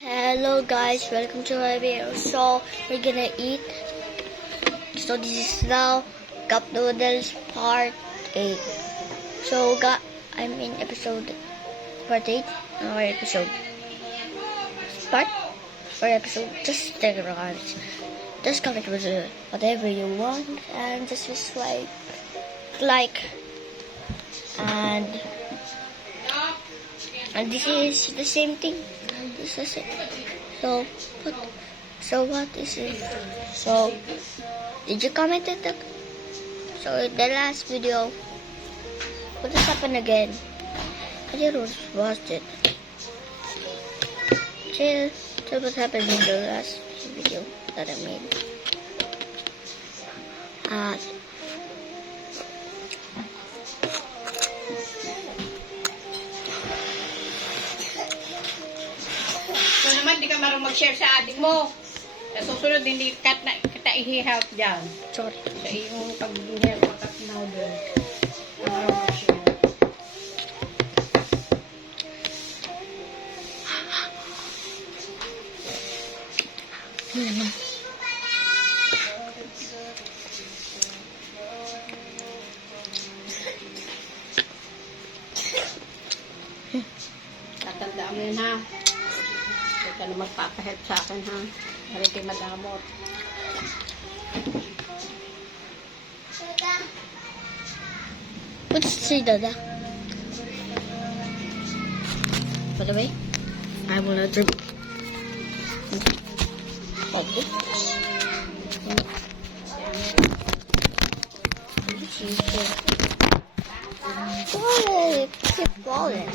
Hello guys, welcome to my video. So we're gonna eat. So this is now cup noodles part 8. So I'm in episode part 8. Or episode part or episode. Just take around. Just comment with whatever you want and just like and this is the same thing. This is it. So what is it? So did you comment it? So in the last video, what has happened again? I didn't watch it. Tell what happened in the last video that I made. So naman, di ka marunong mag-share sa adik mo. Sa susunod, hindi kita i-help dyan. Sorry. Sa iyong pag-help mo at noodle. Marunong mag-share. Tatandaan mo yun, ha? Huwag ka na magpapahelp sa akin, ha? Maring kayo madamot. What does it say, Dada? By the way, I will not drink. Why keep falling?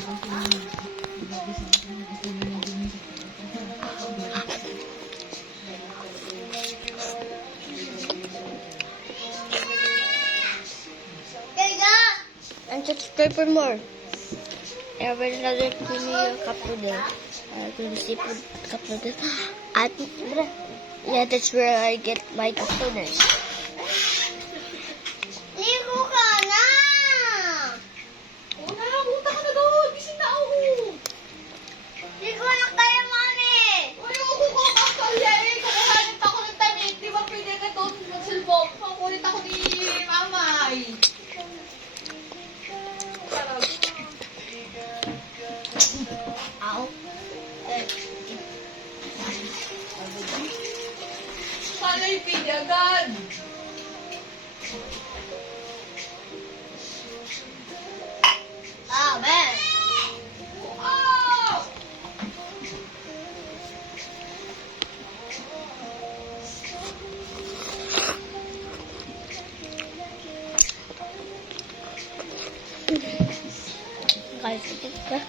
And subscribe for more. I have another creamy cup noodle. Creamy seafood cup noodle. Yeah, that's where I get my cup noodles. Ligo ka na! Oo na, punta ka na doon. Gising na ako. Ligo na kayo, mami! Ayoko ko kakali. Kakahanap ako ng tanik. Di ba pwede ka doon mag-cellphone? Makulit ako ni mama. Ow. Sana ipindi agad. Ah, man! Oh! Guys, ito ka.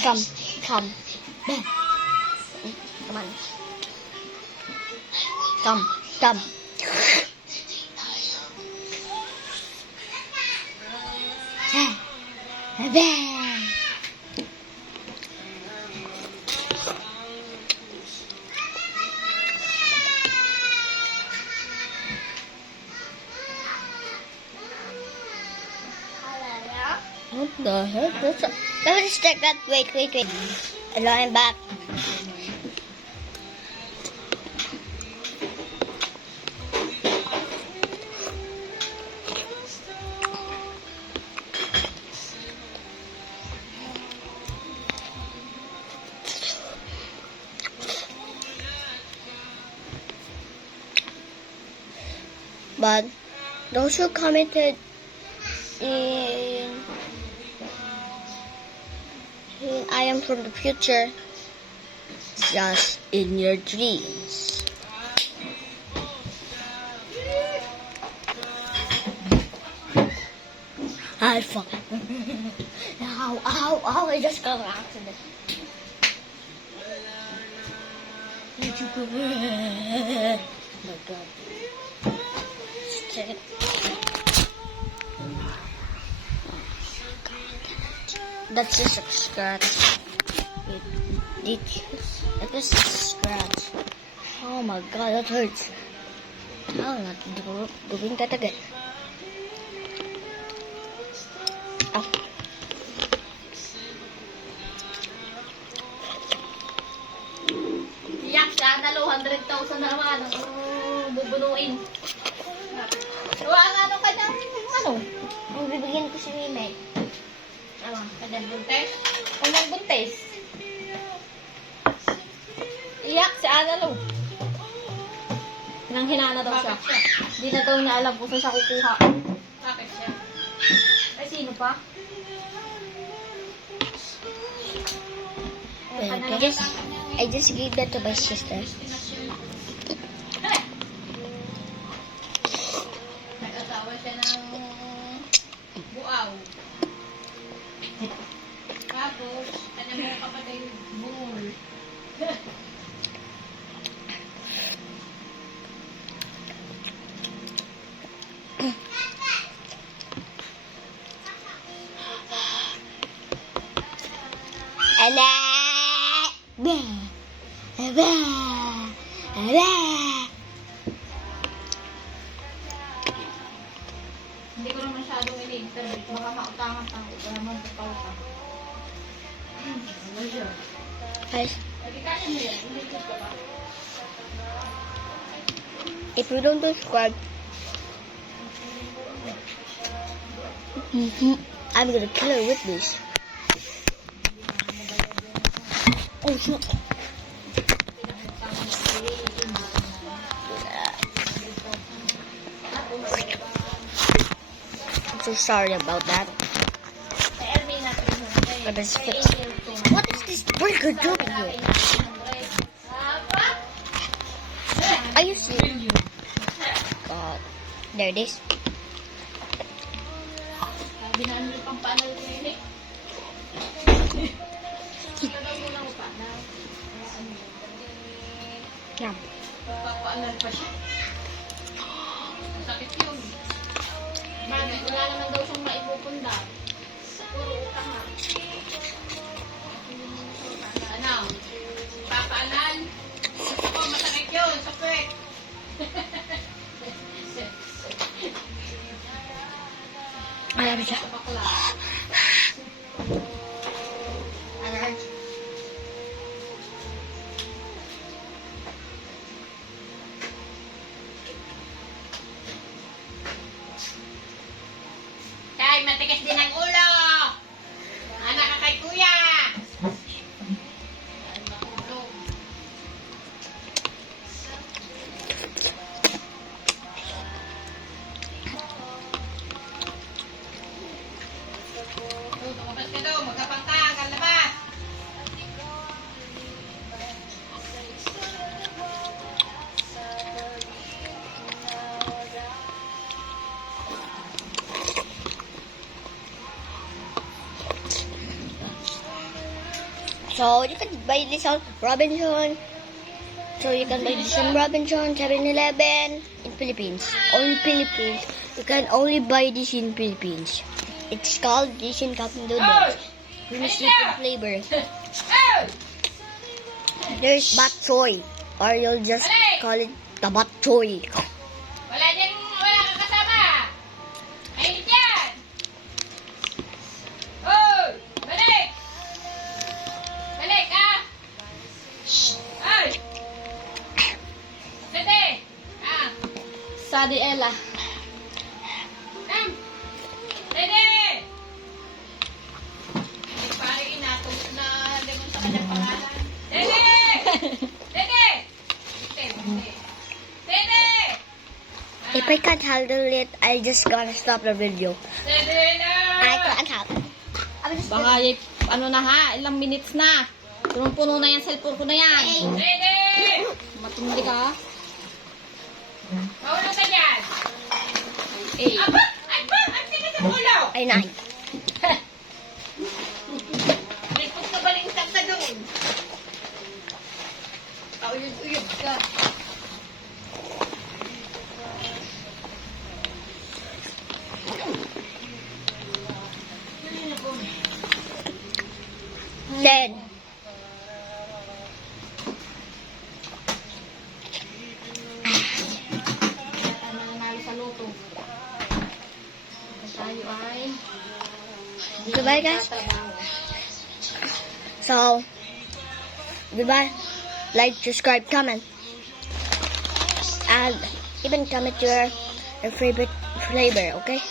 Come. Ben. Come on. Come. Ben. What the heck? Let me just check that. Wait. Hello, I'm back. But those who commented in I am from the future, just in your dreams. I fuck. Ow, I just got an accident. Oh my god. Check it. that's just a scratch. That's just a scratch. Oh my god, that hurts. How not gawin ka agad? Oh. Iyak siya, nalo 100,000 na naman. Bubunuin. Ang ano ka dyan? Ano? Ang bibigyan ko si Mime. Ano? Kanyang buntes? Unang buntes? Iyak si Analo. Nang hinana daw siya. Hindi na daw niya alam kung saan siya kukuha. Bakit siya? Ay, sino pa? I just gave that to my sister. Nag-asawa siya ng buaw. Tapos, kanya mo kapatid, bull. Ala! Ba! Ba! Ba! Hindi ko na masyadong ini-interview. Baka mautangan pa ako. Kaya mo tataw ka. Ano siya? Guys, Lagi kaya mo yan. Hindi ko ka ba? if you don't subscribe, I'm gonna kill her with this. Oh, shit. I'm so sorry about that. But it's fixed. What is this burger doing here? Are you serious? God. There it is. Sabi na ano pang panal ko yun eh. Kaya mo lang panal. Yeah. Papaanal pa siya. Sakit yun. Bakit? Wala naman daw siyang maipupunda. Puro utang ha. Ano? Papaanal? Ako, masakit yun. Sakit. Alam siya. Bakla. Alright. Kay, matigas din ang ulo. Anak ka kay kuya. Ay, matulog. Tumabas ka daw, magkapang ka, kalabas. So you can buy this on Robinson. So you can buy this on Robinson, 7-Eleven in Philippines. Only Philippines. You can only buy this in Philippines. It's called Asian Cup Noodles. With seafood flavor. There's bok choy, or you'll just call it the bok choy. Wala kang kasama. Mainit yan. Oh, balik. Balik, ah. Ay. Dede. Ah. Sadi Ella. Dede. Pare inatong na lemon sa kanyang pangalan. Dede. Dede. Dede. If I can't handle it, I just gonna stop the video. Dede na. I can't handle it. I'm just Baka ano na ha, ilang minutes na. Punong-puno na yan, cellphone ko na yan. Dede! Matindi ka. Maulong ka dyan. Eh. Aba! Ang tigas sa ulo! ay nine. Lipot ka balingsang ka doon. Pauyod-uyod ka. 10. Tayo nanalo sa loto. Tayo ay... Goodbye, guys. Tatrabaho. So, goodbye. Like, subscribe, comment. And even comment your favorite flavor, okay?